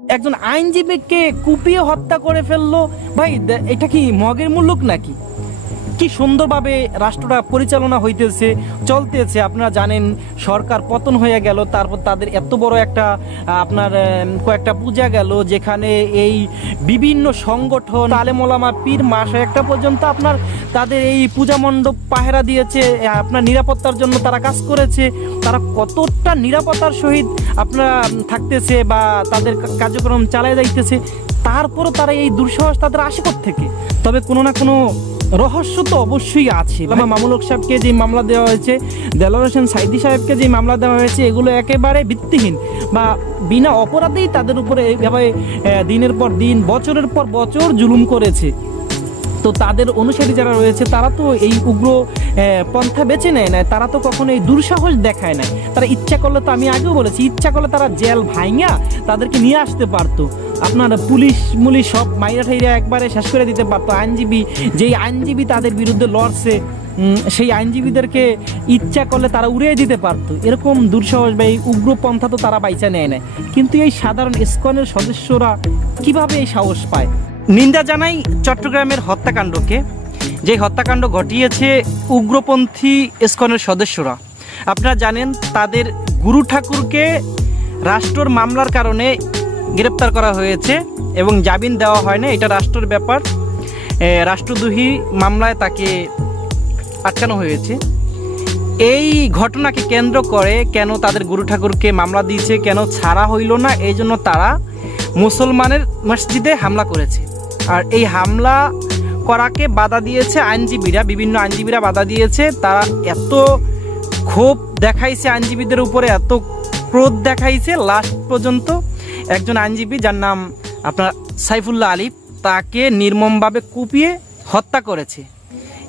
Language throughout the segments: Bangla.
একজন আইনজীবীকে কুপিয়ে হত্যা করে ফেলল। ভাই এটা কি মগের মুল্লুক নাকি? কি সুন্দরভাবে রাষ্ট্রটা পরিচালনা হইতেছে, চলতেছে। আপনারা জানেন, সরকার পতন হয়ে গেল, তারপর তাদের এত বড় একটা আপনার কয়েকটা পূজা গেল, যেখানে এই বিভিন্ন সংগঠন আলেমোলামা পীর মাস একটা পর্যন্ত আপনার, তাদের এই পূজা মণ্ডপ পাহেরা দিয়েছে। আপনার নিরাপত্তার জন্য তারা কাজ করেছে। তারা কতটা নিরাপত্তার সহিত আপনারা থাকতেছে বা তাদের কার্যক্রম চালায় যাইতেছে তারপরও তারা এই দুঃসাহস তাদের আসে থেকে তবে কোনো না কোনো রহস্য তো অবশ্যই আছে। আমার মামুল হক সাহেবকে যে মামলা দেওয়া হয়েছে দেলোয়ার হোসেন সাইদি সাহেবকে যে মামলা দেওয়া হয়েছে এগুলো একেবারে ভিত্তিহীন বা বিনা অপরাধেই তাদের উপরে এইভাবে দিনের পর দিন বছরের পর বছর জুলুম করেছে। তো তাদের অনুসারী যারা রয়েছে, তারা তো এই উগ্র পন্থা বেছে নেয় না তারা তো কখনো এই দুঃসাহস দেখায় না তারা ইচ্ছা করলে তো আমি আগেও বলেছি, ইচ্ছা করলে তারা জেল ভাইঙা তাদেরকে নিয়ে আসতে পারতো। আপনার পুলিশ মুলিশ সব মাইরা ঠাইরা একবারে শেষ করে দিতে পারতো। আইনজীবী, যেই আইনজীবী তাদের বিরুদ্ধে লড়ছে সেই আইনজীবীদেরকে ইচ্ছা করলে তারা উড়িয়ে দিতে পারতো। এরকম দুঃসাহস বা এই উগ্রপন্থা তো তারা বাইচা নেয় না কিন্তু এই সাধারণ ইস্কনের সদস্যরা কীভাবে এই সাহস পায়? নিন্দা জানাই চট্টগ্রামের হত্যাকাণ্ডকে। যে হত্যাকাণ্ড ঘটিয়েছে উগ্রপন্থী ইস্কনের সদস্যরা। আপনারা জানেন, তাদের গুরু ঠাকুরকে রাষ্ট্রর মামলার কারণে গ্রেপ্তার করা হয়েছে এবং জামিন দেওয়া হয় না এটা রাষ্ট্রের ব্যাপার। রাষ্ট্রদ্রোহী মামলায় তাকে আটকানো হয়েছে। এই ঘটনাকে কেন্দ্র করে কেন তাদের গুরু ঠাকুরকে মামলা দিয়েছে, কেন ছাড়া হইল না, এই জন্য তারা মুসলমানের মসজিদে হামলা করেছে। আর এই হামলা করাকে বাধা দিয়েছে আইনজীবীরা, বিভিন্ন আইনজীবীরা বাধা দিয়েছে। তারা এত ক্ষোভ দেখাইছে আইনজীবীদের উপরে, এত ক্রোধ দেখাইছে লাস্ট পর্যন্ত। একজন আইনজীবী যার নাম আপনার সাইফুল্লাহ আলী তাকে নির্মমভাবে কুপিয়ে হত্যা করেছে।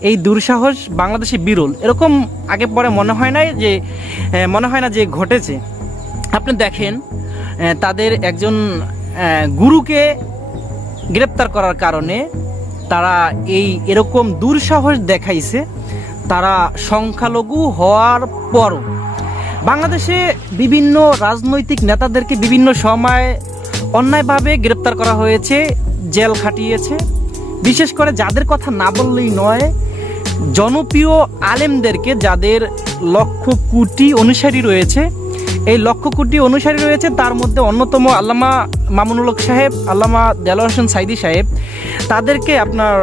এই দুঃসাহস বাংলাদেশে বিরল। এরকম আগে পরে মনে হয় না যে মনে হয় না যে ঘটেছে। আপনি দেখেন তাদের একজন গুরুকে গ্রেপ্তার করার কারণে তারা এই এরকম দুঃসাহস দেখাইছে। তারা সংখ্যালঘু হওয়ার পরও বাংলাদেশে বিভিন্ন রাজনৈতিক নেতাদেরকে বিভিন্ন সময় অন্যায়ভাবে গ্রেপ্তার করা হয়েছে, জেল খাটিয়েছে। বিশেষ করে যাদের কথা না বললেই নয়, জনপ্রিয় আলেমদেরকে যাদের লক্ষ কোটি অনুসারী রয়েছে এই লক্ষ কোটি অনুসারী রয়েছে। তার মধ্যে অন্যতম আল্লামা মামুনুল হক সাহেব, আল্লামা দেলোয়ার হোসেন সাইদি সাহেব। তাদেরকে আপনার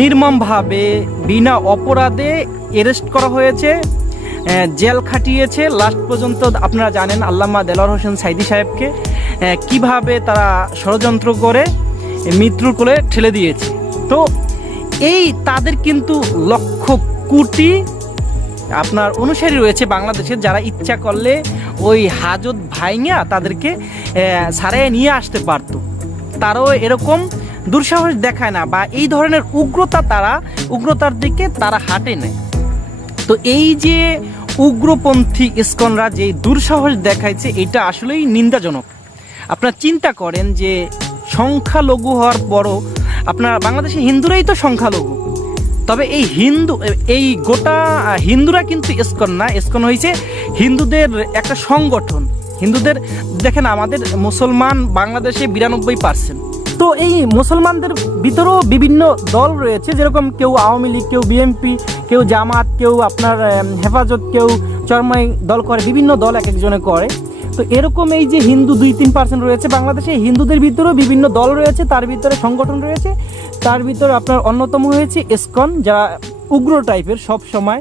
নির্মমভাবে, বিনা অপরাধে অ্যারেস্ট করা হয়েছে জেল খাটিয়েছে। লাস্ট পর্যন্ত আপনারা জানেন আল্লামা দেলোয়ার হোসেন সাইদি সাহেবকে কীভাবে তারা ষড়যন্ত্র করে মৃত্যুর কোলে ঠেলে দিয়েছে। তো এই তাদের কিন্তু লক্ষ কোটি আপনার অনুসারী রয়েছে বাংলাদেশের যারা ইচ্ছা করলে ওই হাজত ভাইঙা তাদেরকে ছাড়াইয়ে নিয়ে আসতে পারতো। তারাও এরকম দুঃসাহস দেখায় না বা এই ধরনের উগ্রতা তারা, উগ্রতার দিকে তারা হাঁটে নেয় তো এই যে উগ্রপন্থী ইস্কনরা যে দুঃসাহস দেখাইছে, এটা আসলেই নিন্দাজনক। আপনারা চিন্তা করেন যে সংখ্যালঘু হওয়ার পরও আপনার, বাংলাদেশে হিন্দুরাই তো সংখ্যালঘু। তবে এই হিন্দু, এই গোটা হিন্দুরা কিন্তু ইস্কন না। ইস্কন হয়েছে হিন্দুদের একটা সংগঠন। হিন্দুদের, দেখেন আমাদের মুসলমান বাংলাদেশে বিরানব্বই পার্সেন্ট তো এই মুসলমানদের ভিতরেও বিভিন্ন দল রয়েছে, যেরকম কেউ আওয়ামী লীগ, কেউ বিএনপি, কেউ জামাত, কেউ আপনার হেফাজত, কেউ চরমাই দল করে, বিভিন্ন দল এক একজনে করে। তো এরকম এই যে হিন্দু দুই তিন পার্সেন্ট রয়েছে, বাংলাদেশে হিন্দুদের ভিতরেও বিভিন্ন দল রয়েছে, তার ভিতরে সংগঠন রয়েছে, তার ভিতরে আপনার অন্যতম হয়েছে এসকন যারা উগ্র টাইপের সব সময়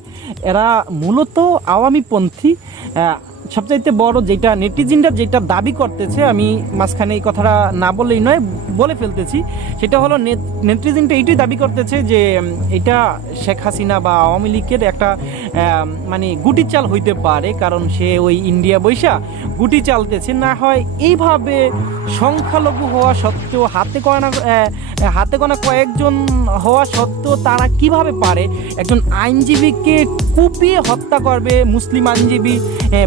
এরা মূলত আওয়ামীপন্থী সবচাইতে বড় যেটা নেটিজিনরা যেটা দাবি করতেছে, আমি মাঝখানে এই কথাটা না বললেই নয়, বলে ফেলতেছি, সেটা হলো নেটিজিনটা এইটাই দাবি করতেছে যে এটা শেখ হাসিনা বা আওয়ামী লীগের একটা মানে গুটি চাল হইতে পারে, কারণ সে ওই ইন্ডিয়া বৈশা গুটি চালতেছে। না হয় এইভাবে সংখ্যালঘু হওয়া সত্ত্বেও হাতে কয়না হাতে গোনা কয়েকজন হওয়া সত্ত্বেও তারা কীভাবে পারে? একজন আইনজীবীকে কুপিয়ে হত্যা করবে মুসলিম আইনজীবী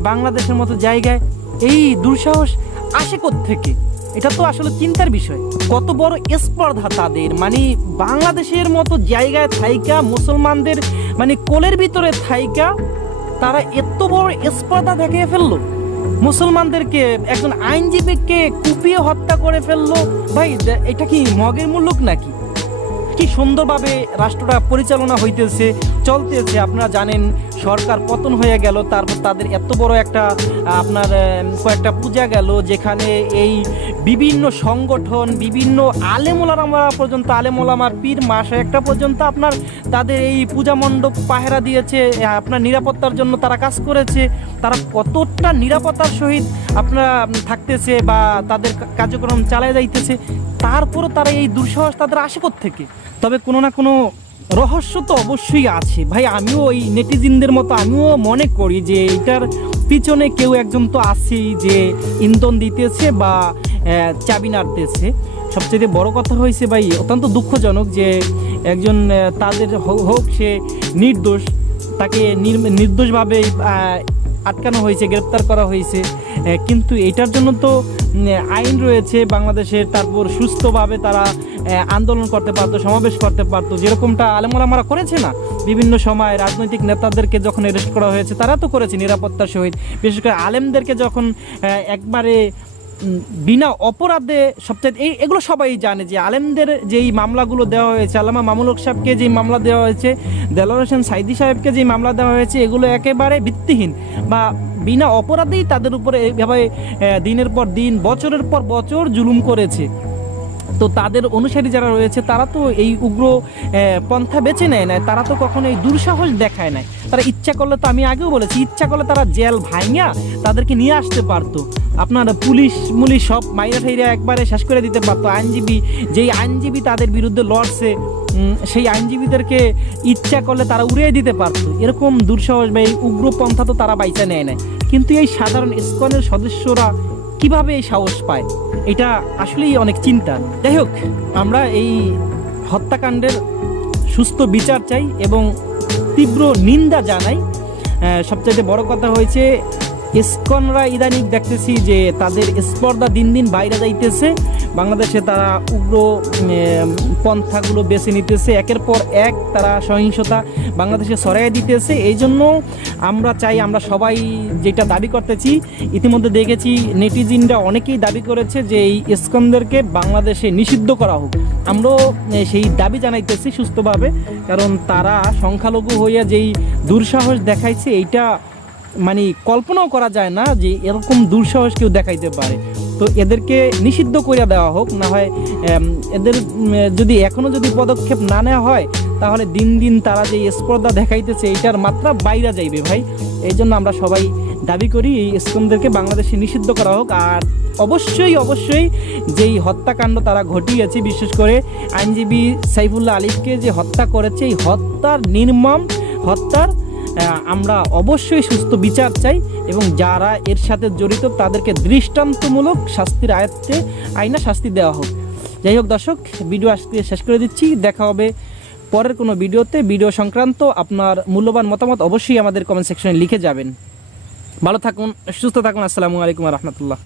বাংলাদেশের মতো জায়গায়? এই দুঃসাহস আসে থেকে এটা তো আসলে চিন্তার বিষয়। কত বড় স্পর্ধা তাদের। মানে বাংলাদেশের মতো জায়গায় থাইকা, মুসলমানদের মানে কোলের ভিতরে থাইকা, তারা এত বড় স্পর্ধা দেখিয়ে ফেলল। মুসলমানদেরকে, একজন আইনজীবীকে কুপিয়ে হত্যা করে ফেলল। ভাই এটা কি মগের মূলক নাকি? কি সুন্দরভাবে রাষ্ট্রটা পরিচালনা হইতেছে, চলতেছে, আপনারা জানেন। সরকার পতন হয়ে গেল, তারপর তাদের এত বড় একটা, আপনার কয়েকটা পূজা গেল, যেখানে এই বিভিন্ন সংগঠন, বিভিন্ন আলেমোলামা পর্যন্ত আলেমোলামার পীর মাসে একটা পর্যন্ত আপনার তাদের এই পূজা মণ্ডপ পাহেরা দিয়েছে আপনার নিরাপত্তার জন্য তারা কাজ করেছে, তারা কতটা নিরাপত্তার সহিত আপনারা থাকতেছে বা তাদের কার্যক্রম চালায় যাইতেছে, তারপরও তারা এই দুঃসাহস তাদের আসে থেকে তবে কোনো না কোনো রহস্য তো অবশ্যই আছে। ভাই, আমিও ওই নেটিজিনদের মতো আমিও মনে করি যে এটার পিছনে কেউ একজন তো আছেই যে ইন্ধন দিতেছে বা চাবি নাড়তেছে। সবচেয়ে বড় কথা হয়েছে ভাই, অত্যন্ত দুঃখজনক যে একজন তাদের হোক সে নির্দোষ, তাকে নির- নির্দোষভাবে আটকানো হয়েছে, গ্রেপ্তার করা হয়েছে। কিন্তু এটার জন্য তো আইন রয়েছে বাংলাদেশের, তারপর সুস্থভাবে তারা আন্দোলন করতে পারতো, সমাবেশ করতে পারতো, যেরকমটা আলেমোলামারা করেছে না? বিভিন্ন সময় রাজনৈতিক নেতাদেরকে যখন অ্যারেস্ট করা হয়েছে, তারা তো করেছে নিরাপত্তার সহিত। বিশেষ করে আলেমদেরকে যখন একবারে বিনা অপরাধে সবচেয়ে এই, এগুলো সবাই জানে যে আলেমদের যেই মামলাগুলো দেওয়া হয়েছে, আল্লামা মামুল হক সাহেবকে যেই মামলা দেওয়া হয়েছে দেলোয়ার হোসেন সাইদি সাহেবকে যেই মামলা দেওয়া হয়েছে, এগুলো একেবারে ভিত্তিহীন বা বিনা অপরাধেই তাদের উপরে এইভাবে দিনের পর দিন, বছরের পর বছর জুলুম করেছে। তো তাদের অনুসারী যারা রয়েছে, তারা তো এই উগ্র পন্থা বেছে নেয় না তারা তো কখনো এই দুঃসাহস দেখায় নাই। তারা ইচ্ছা করলে তো আমি আগেও বলেছি, ইচ্ছা করলে তারা জেল ভাইঙা তাদেরকে নিয়ে আসতে পারতো। আপনার পুলিশ মুলিশ সব মাইরা ঠাইরা একবারে শেষ করে দিতে পারতো। আইনজীবী, যেই আইনজীবী তাদের বিরুদ্ধে লড়ছে সেই আইনজীবীদেরকে ইচ্ছা করলে তারা উড়িয়ে দিতে পারতো। এরকম দুঃসাহস বা এই উগ্র পন্থা তো তারা বাইচা নেয় না কিন্তু এই সাধারণ ইস্কনের সদস্যরা কীভাবে এই সাহস পায়? এটা আসলেই অনেক চিন্তা। যাই হোক, আমরা এই হত্যাকাণ্ডের সুস্থ বিচার চাই এবং তীব্র নিন্দা জানাই। সবচেয়ে বড় কথা হয়েছে ইস্কনরা ইদানিক দেখতেছি যে তাদের স্পর্ধা দিন দিন বাইরে যাইতেছে। বাংলাদেশে তারা উগ্র পন্থাগুলো বেছে নিতেছে। একের পর এক তারা সহিংসতা বাংলাদেশে সরাই দিতেছে। এই জন্য আমরা চাই, আমরা সবাই যেটা দাবি করতেছি, ইতিমধ্যে দেখেছি নেটিজিনরা অনেকেই দাবি করেছে যে এই ইস্কনদেরকে বাংলাদেশে নিষিদ্ধ করা হোক। আমরাও সেই দাবি জানাইতেছি সুস্থভাবে, কারণ তারা সংখ্যালঘু হইয়া যেই দুঃসাহস দেখাইছে, এইটা মানে কল্পনাও করা যায় না যে এরকম দুঃসাহস কেউ দেখাইতে পারে। তো এদেরকে নিষিদ্ধ করে দেওয়া হোক, না হয় এদের যদি এখনও যদি পদক্ষেপ না নেওয়া হয়, তাহলে দিন দিন তারা যে স্পর্ধা দেখাইতেছে, এইটার মাত্রা বাইরে যাইবে ভাই। এই জন্য আমরা সবাই দাবি করি, এই ইসকনদেরকে বাংলাদেশে নিষিদ্ধ করা হোক। আর অবশ্যই অবশ্যই যেই হত্যাকাণ্ড তারা ঘটিয়েছে, বিশেষ করে আইনজীবী সাইফুল্লাহ আলিফকে যে হত্যা করেছে, এই হত্যার নির্মম হত্যার আমরা অবশ্যই সুস্থ বিচার চাই। এবং যারা এর সাথে জড়িত তাদেরকে দৃষ্টান্তমূলক শাস্তির আয়ত্তে আইনা শাস্তি দেওয়া হোক। যাই হোক দর্শক, ভিডিও আজকে শেষ করে দিচ্ছি। দেখা হবে পরের কোনো ভিডিওতে। ভিডিও সংক্রান্ত আপনার মূল্যবান মতামত অবশ্যই আমাদের কমেন্ট সেকশনে লিখে যাবেন। ভালো থাকুন, সুস্থ থাকুন। আসসালামু আলাইকুম রহমতুল্লাহ।